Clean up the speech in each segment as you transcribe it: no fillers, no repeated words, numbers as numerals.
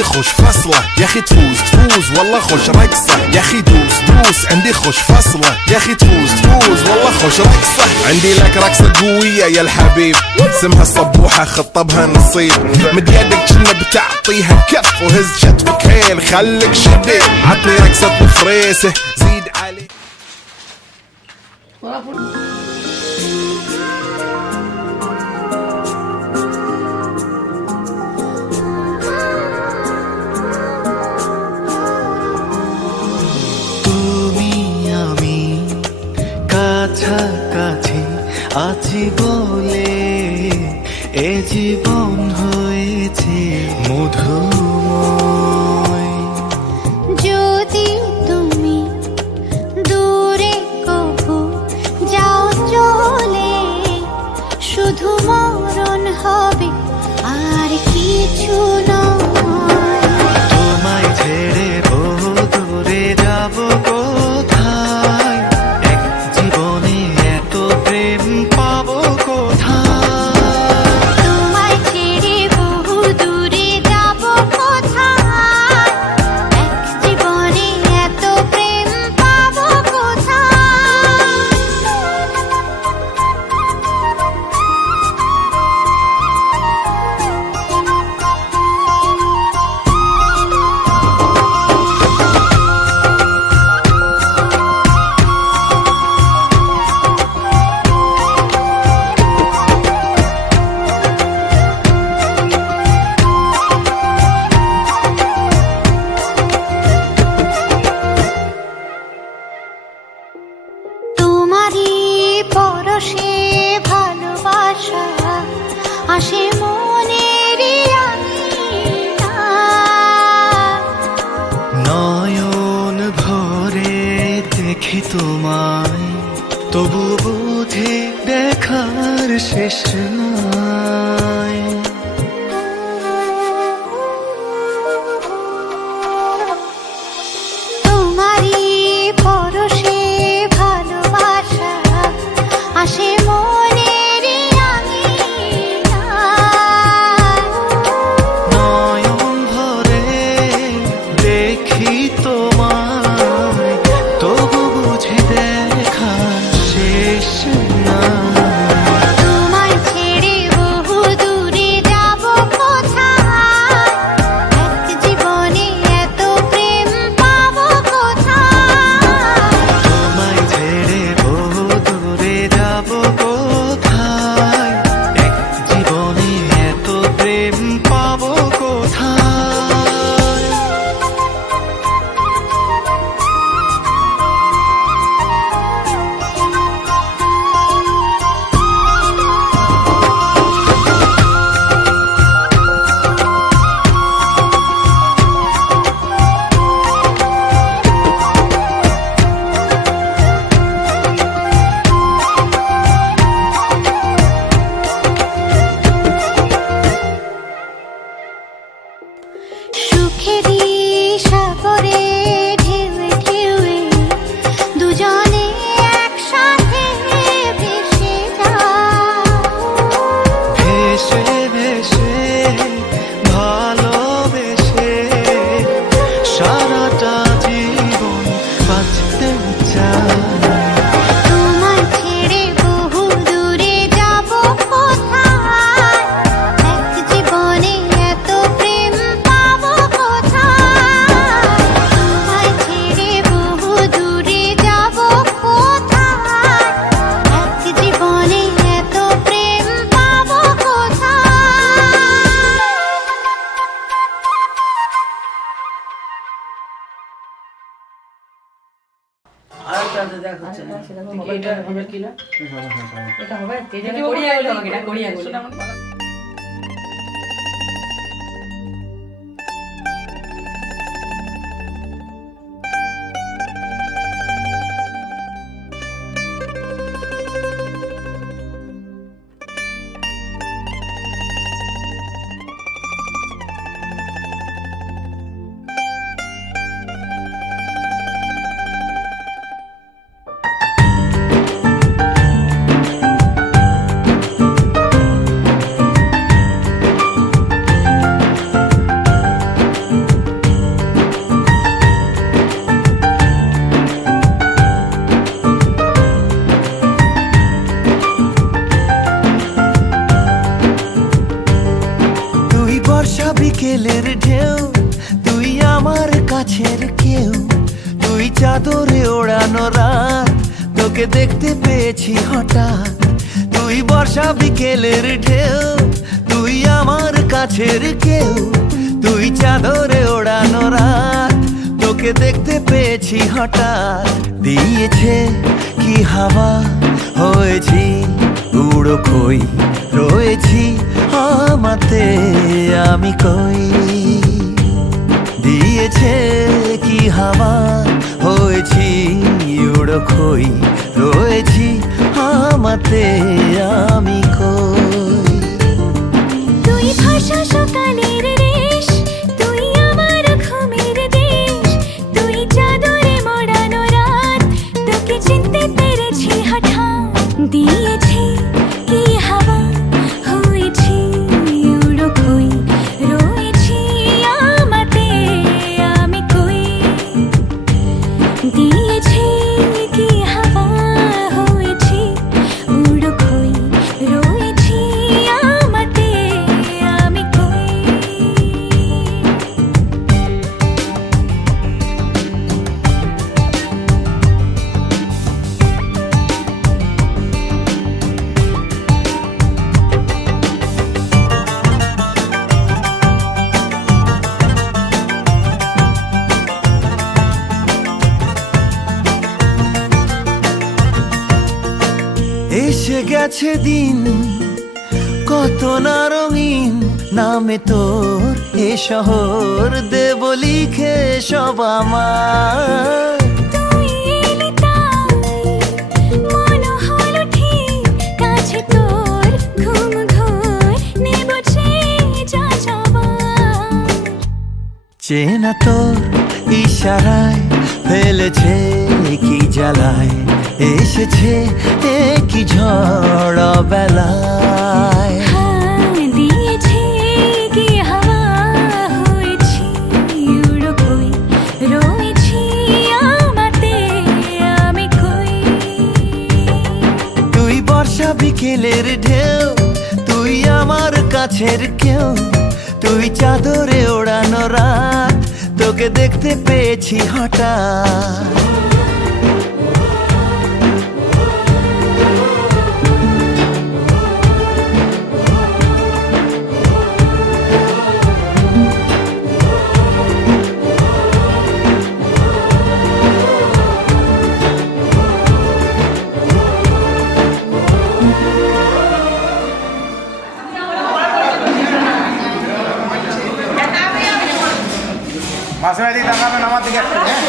عندي خوش فصلة يا اخي تفوز والله خوش رقصة يا اخي دوس عندي خوش فصلة يا اخي تفوز والله خوش رقصة عندي لك رقصة قوية يا الحبيب اسمها الصبوحة خطبها نصيب مد يدك كنا بتعطيها كف وهز شتفك هيل خليك شديد عطني رقصة بفريسه زيد علي কাছাকাছি আছি বলে এ জীবন হয়েছে মধুময় যদি তুমি দূরে কভু যাও চলে শুধু মরণ হবে আর কিছু নয় তোমায় ছেড়ে বহু দূরে যাব কোথায় এক জীবনে এত প্রেম পাবো কোথায় তোমায় ছেড়ে বহু দূরে যাব কোথায় এক জীবনে এত প্রেম পাবো কোথায় তোমারই পরশে ভালোবাসা আসে মনের নয়ন ভরে দেখি তোমায় তবু বুঝি দেখার শেষ নাই তোমারই পরশে ভালোবাসা আসে মনের নয়ন ভরে দেখি তোমায় তবু বুঝি দেখার শেষ নাই তোমায় ছেড়ে বহু দূরে যাব কোথায় এক জীবনে এত প্রেম পাবো কোথায় তোমায় ছেড়ে বহু দূরে যাব কোথায় এক জীবনে এত প্রেম পাবো কোথায় সুখেরই সাগরে ঢেউয়ে ঢেউয়ে দুজনে একসাথে ভেসে যায় ভেসে ভেসে ভালোবেসে সারাটা জীবন বাঁচতে চাই তোমায় ছেড়ে বহু দূরে যাব কোথায় এক জীবনে এত প্রেম পাবো কোথায় তোমায় ছেড়ে বহু দূরে যাব কোথায় এক জীবনে এত প্রেম পাবো কোথায় আর চালতে দেখ হচ্ছে না এটা হবে কি না এটা হবে এটা কোরিয়া গেল আমাকে না কোরিয়া গেল চাদরে ওড়ানো রাত তোকে দেখতে পেয়েছি হঠাৎ। তুই বর্ষা বিকেলের ঢেউ, তুই আমার কাছের কেউ। তুই চাদরে ওড়ানো রাত তোকে দেখতে পেয়েছি হঠাৎ। দিয়েছে কি হাওয়া, হয়েছি উড়ো কই, রয়েছি আমাতে আমি কই। দিয়েছে কি হাওয়া, হয়েছি উড়ো কই, রয়েছি আমাতে আমি কই। তুই ভাষা সকালের রেশ, তুই আমার ঘুমের দেশ। তুই চাদরে মোড়ানো রাত তোকে চিনতে পেরেছি হঠাৎ। দিয়েছি কি হাওয়া, হয়েছি উড়ো কই, রয়েছি আমাতে আমি কই। দিয়েছি কি হাওয়া, হয়েছি উড়ো কই, রয়েছি আমাতে আমি কই। এসে গেছে দিন কত না রঙিন, নামে তোর এ শহর দেব লিখে সব আমার। তুই এলি তাই মন হলো ঠিক কাছে তোর, ঘুম ঘোর নেব যা যাবার। চেনা তোর ইশারায় ফেলেছে কি জ্বালায়, এসেছে কি ঝড় বেলায়। দিয়েছে কি হাওয়া, হয়েছি উড়ো কই, রয়েছি আমাতে আমি কই। তুই বর্ষা বিকেলের ঢেউ, তুই আমার কাছের কেউ। তুই চাদরে ওড়ানো রাত তোকে দেখতে পেয়েছি হঠাৎ। মাসুম আলী তাকাবেন আমার দিকে একটু, হ্যাঁ?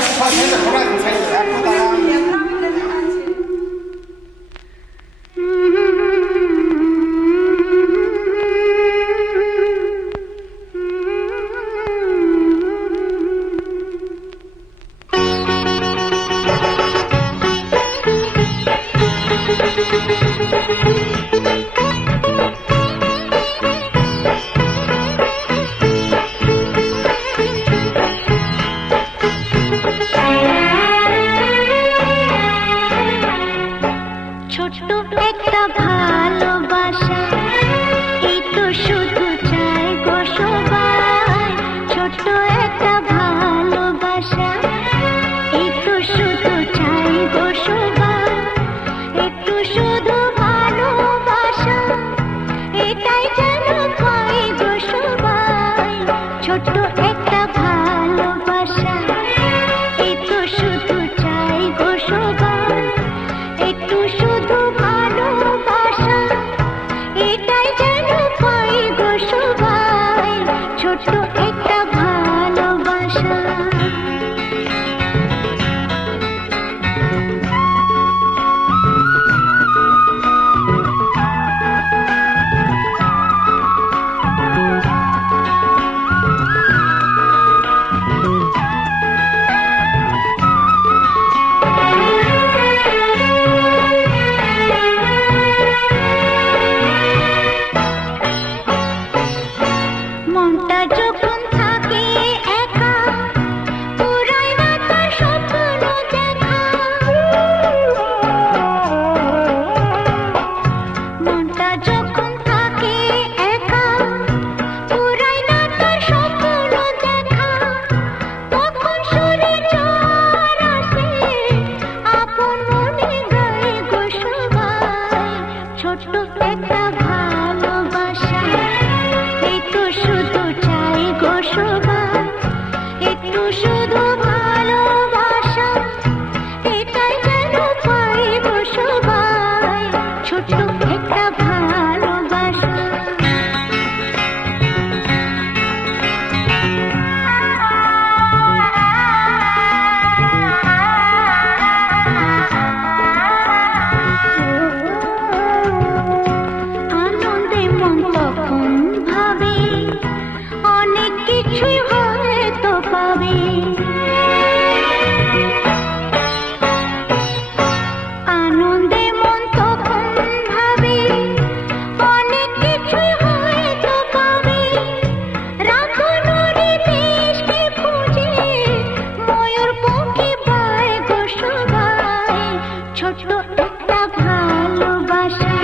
ছোট্ট একটা ভালোবাসা,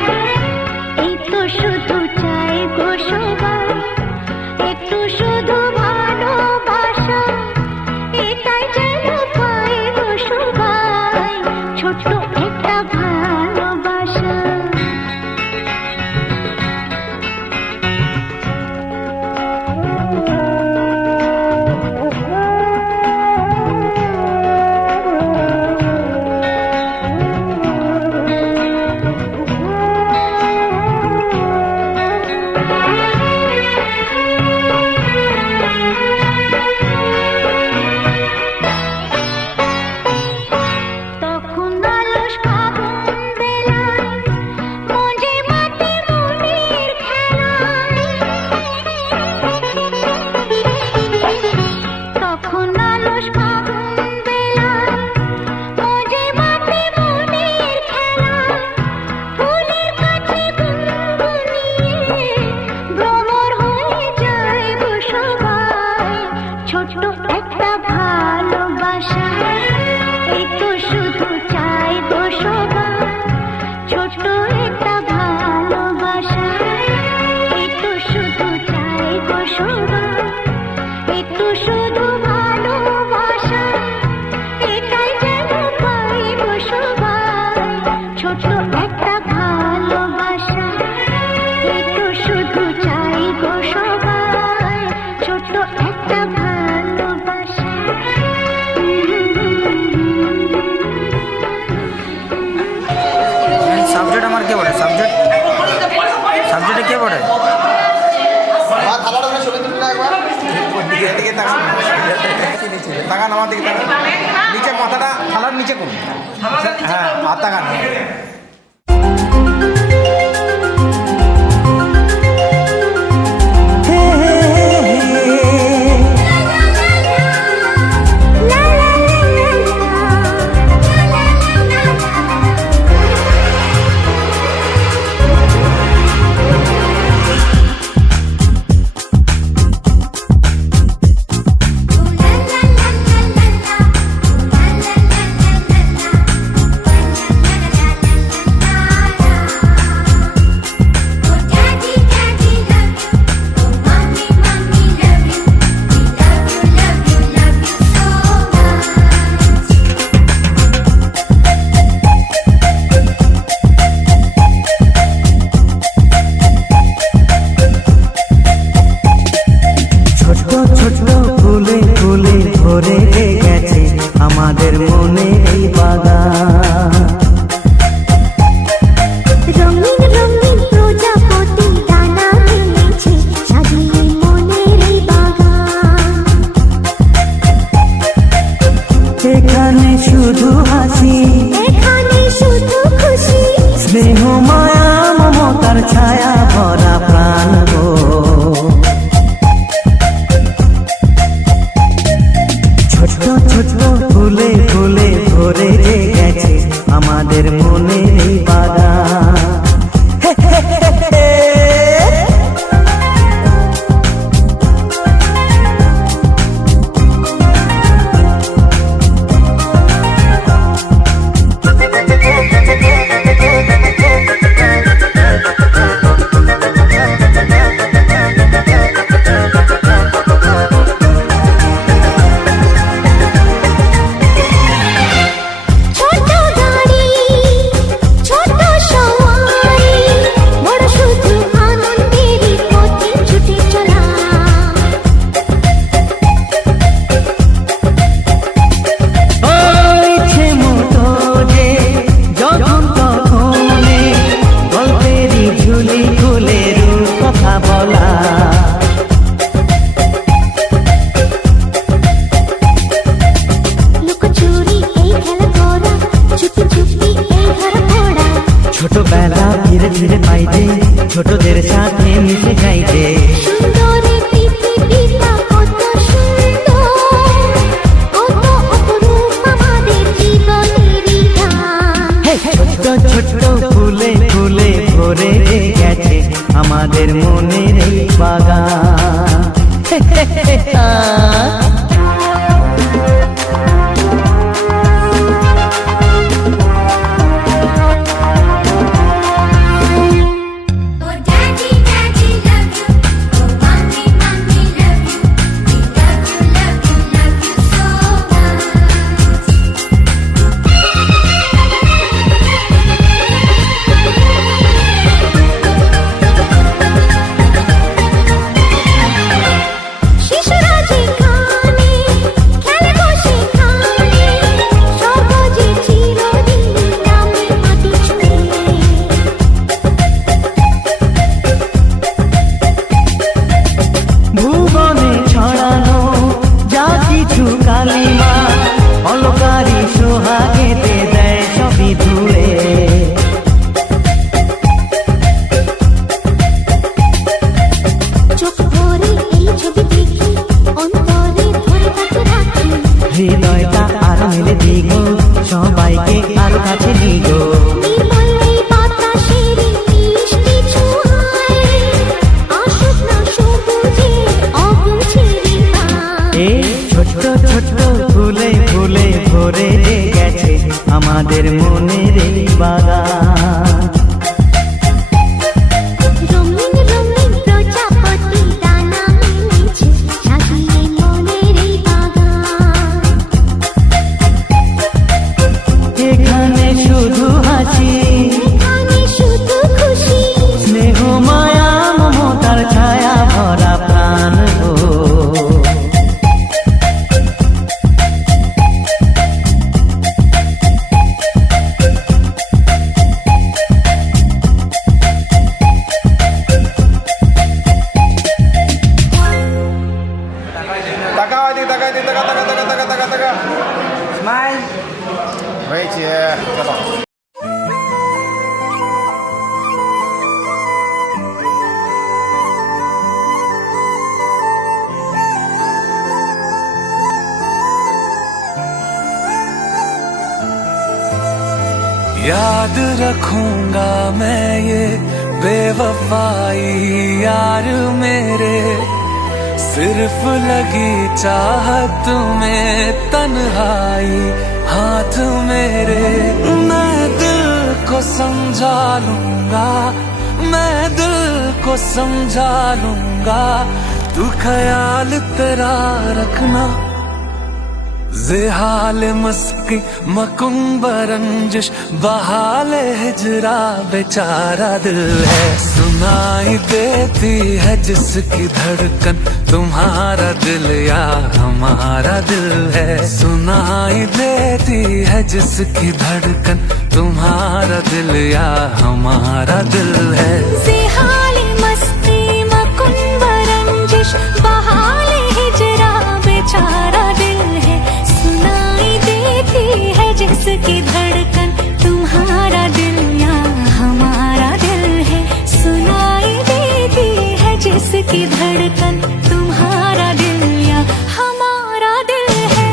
এই তো শুধু চাই গো সবাই, একটু শুধু ভালোবাসা, এটাই যেন পাই গো সবাই, ছোট্ট একটা ভালোবাসা। তখন আলস ফাগুন বেলায় মজে মাটি মনের খেলায়, তখন আলস ফাগুন বেলায় মজে মাটি মনের খেলায়, ফুলের কাছে গুনগুনিয়ে ভ্রমর হয়ে যায় গো সবাই, ছোট্ট একটা ভালোবাসা, এই তো শুধু চাই গো সবাই, ছোট্ট একটা ভালোবাসা, এই তো শুধু চাই গো সবাই, একটু শুধু ভালোবাসা, এটাই যেন পাই গো সবাই, ছোট্ট একটা ভালোবাসা, একটু শুধু চাই গো সবাই, ছোট্ট একটা ভালোবাসা। সাবজেক্ট আমার কে পড়ে? সাবজেক্টে কে পড়ে? এদিকে তাকান, তাকান আমার দিকে, তাকান নিচে, মাথাটা থালার নিচে করুন, হ্যাঁ আর তাকান। আমাদের মনে এই বাগান, রঙিন রঙিন প্রজাপতি ডানা মেলেছে, সাজিয়ে মনের এই বাগান, এখানে শুধু হাসি, এখানে শুধু খুশি, স্নেহ মায়া মমতার ছায়া ভরা প্রাণ গো। ছোট ছোট ফুলে ফুলে ভরে গেছে আমাদের মনে এই বাগান। ছোট গাড়ি ছোট সওয়ারি, বড় শুধু আনন্দেরই পথে ছুটে চলা, ইচ্ছে মতো যে যখন তখনে গল্পেরই ঝুলি খুলে রূপ কথা বলা, লুকোচুরি এই খেলা করা, চুপি চুপি এই ধরা পড়া, ছোটবেলা ধীরে ধীরে পাইতে ছোটদের সাথে মিশে যাইতে, সুন্দরে পৃথিবীটা কত সুন্দর, কত অপরূপ আমাদের জীবনেরই গান, ছোট ছোট ফুলে ফুলে ভরে গেছে আমাদের মনের এই বাগান। কেটে দেয় সবই ধুয়ে। চোখ ভরে এই ছবি দেখি, অন্তরে ধরে তাকে রাখি। হৃদয়টা আর মেলে দিগো, সবাইকে আর কাছে নিগো। নির্মল এই বাতাসের মিষ্টি ছোঁয়ায়, আসুক না সবুজে অবুঝের পায়। এই ছোট্ট ছোট্ট ফুলে ফুলে ভরে গেছে আমাদের মনের এই বাগান। রঙিন রঙিন প্রজাপতি ডানা মেলেছে, সাজিয়ে মনের এই বাগান। এখানে শুধু হাসি, এখানে শুধু খুশি, স্নেহ মায়া মমতার ছায়া ভরা প্রাণ গো। তাকাও এদিকে, তাকা এদিকে, তাকা তাকা তাকা তাকা তাকা তাকা। স্মাইল। হয়েছে, চলো। याद रखूंगा मैं ये बेवफाई यार मेरे, सिर्फ लगी चाहत में तन्हाई हाथ मेरे। मैं दिल को समझा लूंगा, मैं दिल को समझा लूंगा, तू ख्याल तेरा रखना। ज़ेहाल मस्की मकुंब रंजिश बहाल हिजरा बेचारा दिल है, सुनाई देती है जिसकी धड़कन तुम्हारा दिल या हमारा दिल है। सुनाई देती है जिसकी धड़कन तुम्हारा दिल या हमारा दिल है। ज़ेहाल मस्ती मकुंब रंजिश बहाल हिजरा बेचारा दिल है, सुनाई देती है जिसकी धड़कन तुम्हारा दिल या हमारा दिल है। सुनाई देती है जिसकी धड़कन तुम्हारा दिल या हमारा दिल है।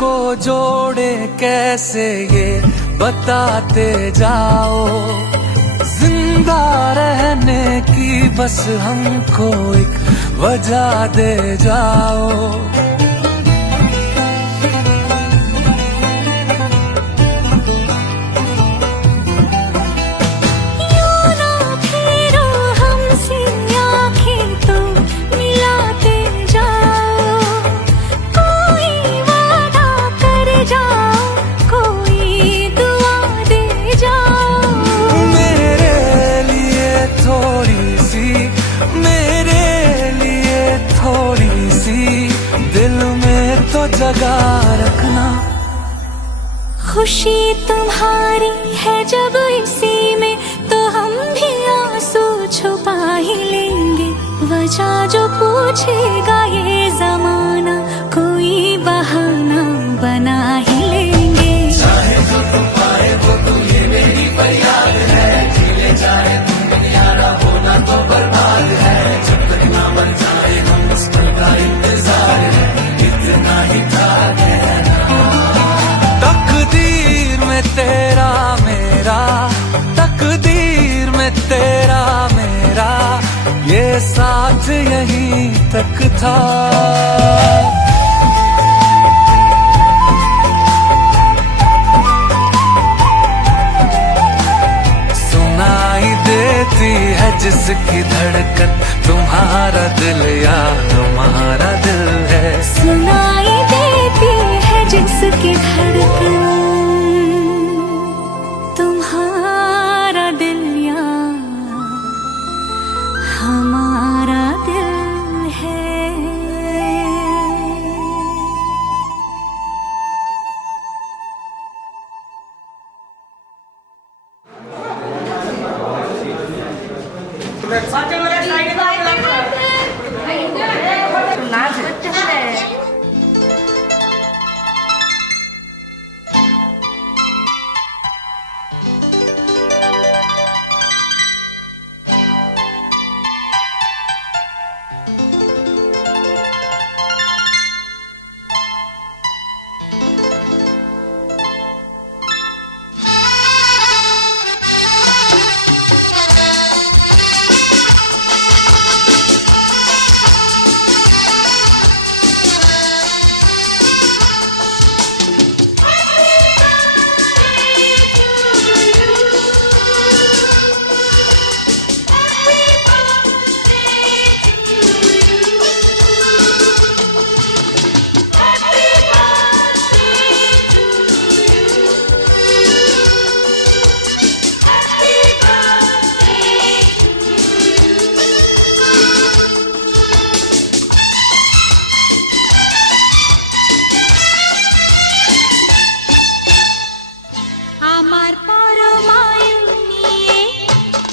को जोड़े कैसे ये बताते जाओ, जिंदा रहने की बस हमको एक वजह दे जाओ। जगा रखना, खुशी तुम्हारी है जब इसी में, तो हम भी आंसू छुपा ही लेंगे। वजह जो पूछेगा ये जमाना, कोई बहाना बना ही लेंगे। चाहे जो तुम पाए वो तुम, ये मेरी फरियाद है। झीले जाए तुम दुनियारा, होना तो बर्बाद है। जब तक ना बन जाए हम उस पल का इंतजार है, इतना ही प्यार है। तकदीर में तेरा मेरा, तकदीर में तेरा मेरा, ये साथ यहीं तक था। सुनाई देती है जिसकी धड़कन तुम्हारा दिल या हमारा दिल है। सुनाई देती है जिसकी धड़कन আমার পরমায়ু নিয়ে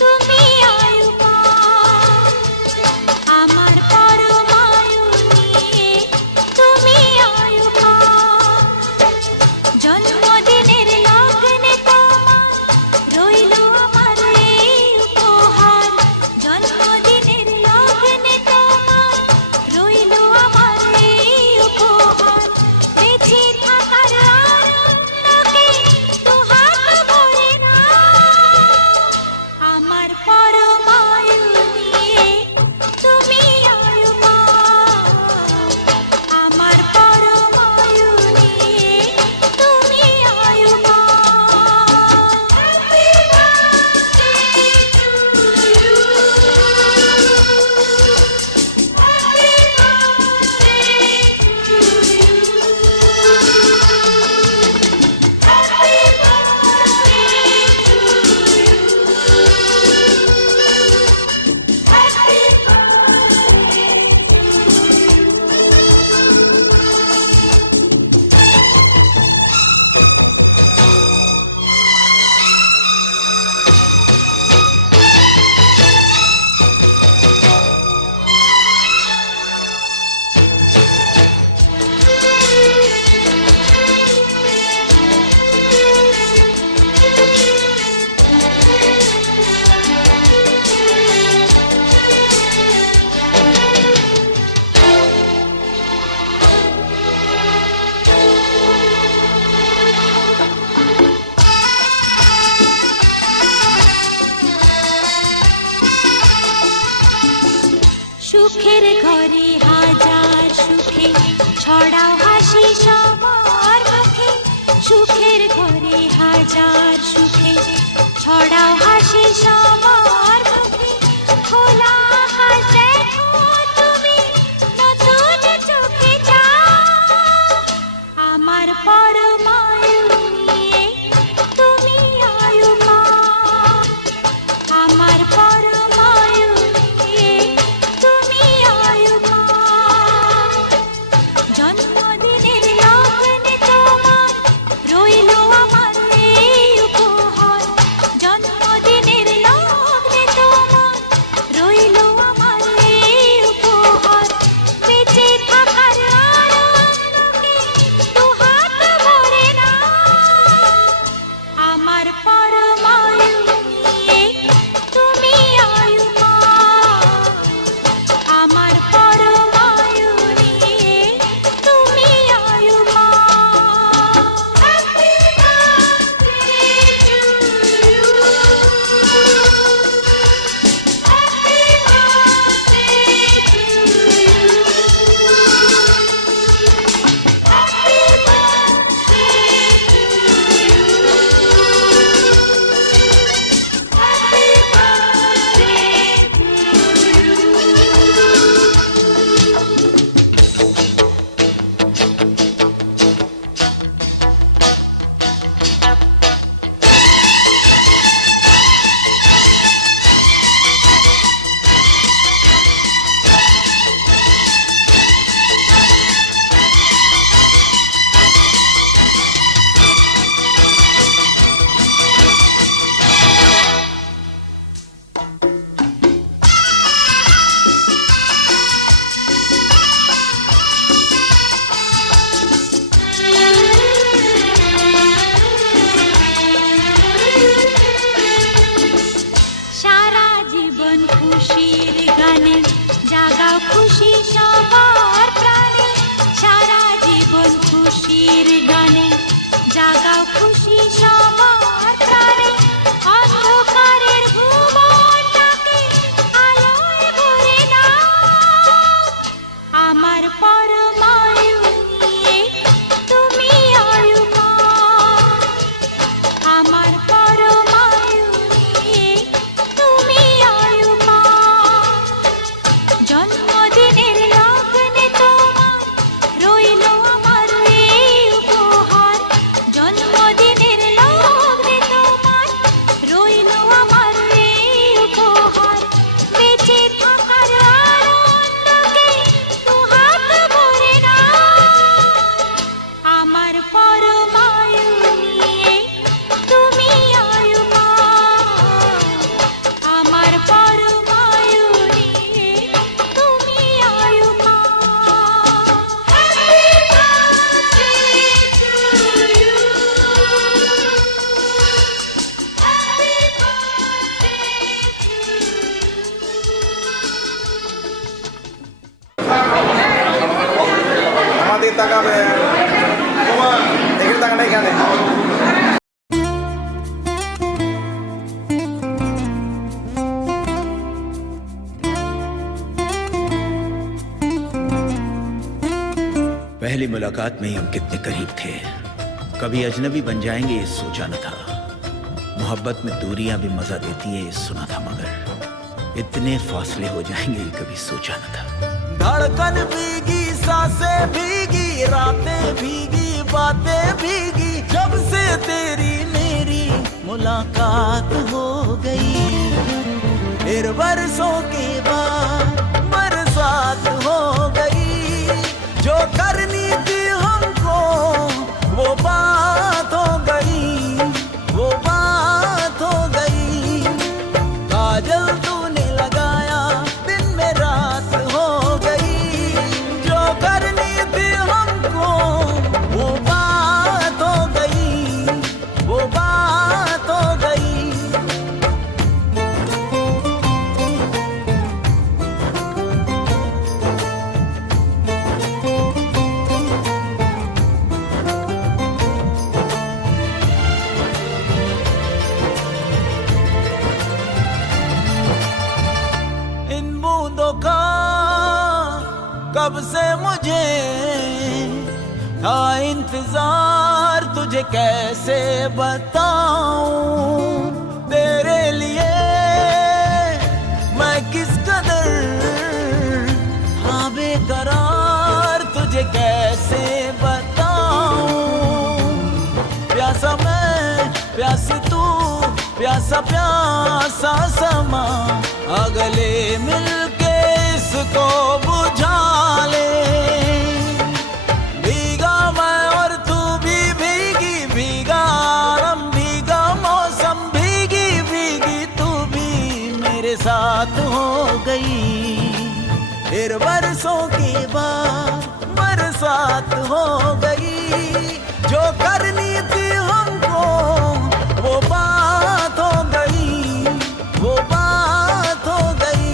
তুমি আয়ুমান, আমার পরমায়ু নিয়ে তুমি আয়ুমান। জন্মদিনের লগ্নে তোমার রইল আমার এই উপহার, জন্মদিনের লগ্নে তোমার রইল আমার এই উপহার। বেঁচে থাকার আনন্দকে দুহাত ভরে নাও, আমার পরমায়ু নিয়ে তুমি আয়ুমান, আমার পরমায়ু নিয়ে তুমি Ayushman. Happy birthday to you, happy birthday to you, happy সুখের ঘরে হাজার সুখে ছড়াও হাসি সবার মুখে, সুখের ঘরে হাজার সুখে ছড়াও হাসি সবার মুখে। খোলা আকাশ দেখো তুমি নতুন চোখে যাও, আমার পরমায়ু নিয়ে তুমি আয়ুমান, আমার পরমায়ু নিয়ে তুমি আয়ুমান। জন্মদিনের লগ্নে তোমার রইল আমার এই উপহার, জন্মদিনের লগ্নে তোমার রইল আমার এই উপহার। বেঁচে থাকার আনন্দকে দুহাত ভরে নাও, আমার পরমায়ু নিয়ে তুমি আয়ুমান, আমার পরমায়ু নিয়ে তুমি Ayushman. Happy birthday to you, happy birthday to you, happy সারা জীবন খুশির গানে জাগাও খুশি সবার প্রাণে, সারা জীবন খুশির গানে জাগাও খুশি সবার প্রাণে। অন্ধকারের ভুবনটাকে আলোয় ভরে দাও, আমার পরমায়ু নিয়ে তুমি আয়ুমান, আমার পরমায়ু নিয়ে তুমি আয়ুমান। জন্মদিনের লগ্নে তোমার রইল আমার এই উপহার, জন্মদিনের पहली मुलाकात में ही हम कितने करीब थे। कभी अजनबी बन जाएंगे ये सोचा न था। मोहब्बत में दूरियां भी मजा देती है ये सुना था, मगर इतने फासले हो जाएंगे ये कभी सोचा न था। धड़कन भीगी, सांसें भीगी, रातें भीगी, बातें भीगी, जब से तेरी मेरी मुलाकात हो गई। फिर बरसों के बाद बरसात हो गई, जो करनी थी हमको वो बात हो गई, वो बात हो गई। काजल तूने लगाया, दिन में रात हो गई, जो करनी थी हमको वो बात हो गई, वो बात हो गई। इन बूंदों का कब से मुझे था इंतजार, तुझे कैसे बताऊं। तेरे लिए मैं किस कदर था बेकरार, तुझे कैसे बताऊं। प्यासा मैं, प्यासी तू, प्यासा प्यासा समा, अगले मिलके इसको बुझा ले। भीगा मैं और तू भी भीगी, भीगा आलम, भीगा मौसम, भीगी भीगी तू भी मेरे साथ हो गई। फिर बरसों के बाद बरसात हो गई, जो करनी थी हमको वो बात हो गई, वो बात हो गई।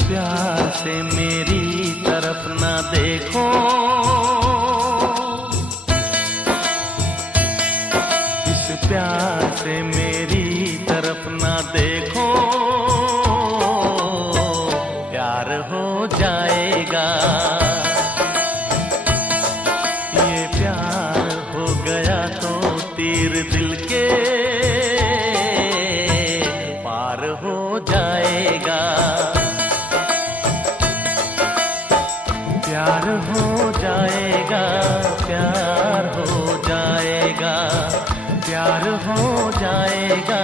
प्यार से मेरी तरफ ना देखो, इस प्यार से मेरी तरफ ना देखो, प्यार हो जाएगा। ये प्यार हो गया तो तीर दिल के पार हो जाएगा। प्यार हो जाएगा, प्यार हो जाएगा, प्यार हो जाएगा,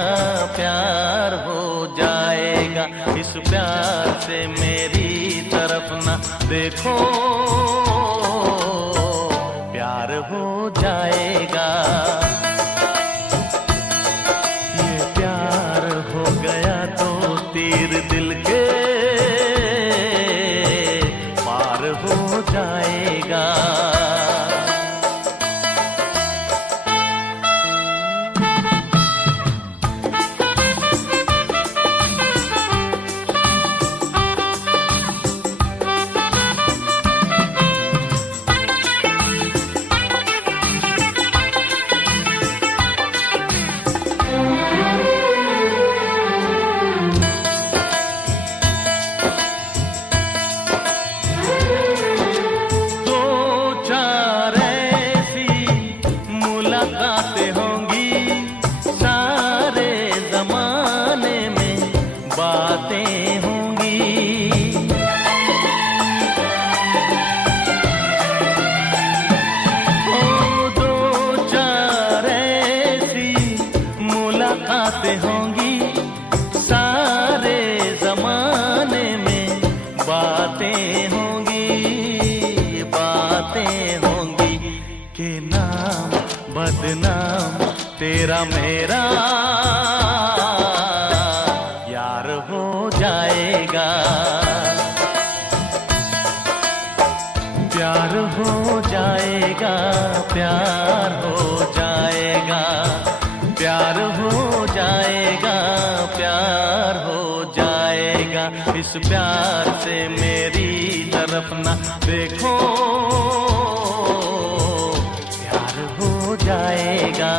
प्यार हो जाएगा। इस प्यार से मेरी तरफ ना देखो, प्यार हो जाएगा। ये प्यार हो गया तो तीर दिल के पार हो जाएगा। बदनाम तेरा मेरा यार हो जाएगा, प्यार हो जाएगा, प्यार हो जाएगा, प्यार हो जाएगा, प्यार हो जाएगा। इस प्यार से मेरी तरफ ना देखो, प्यार हो जाएगा।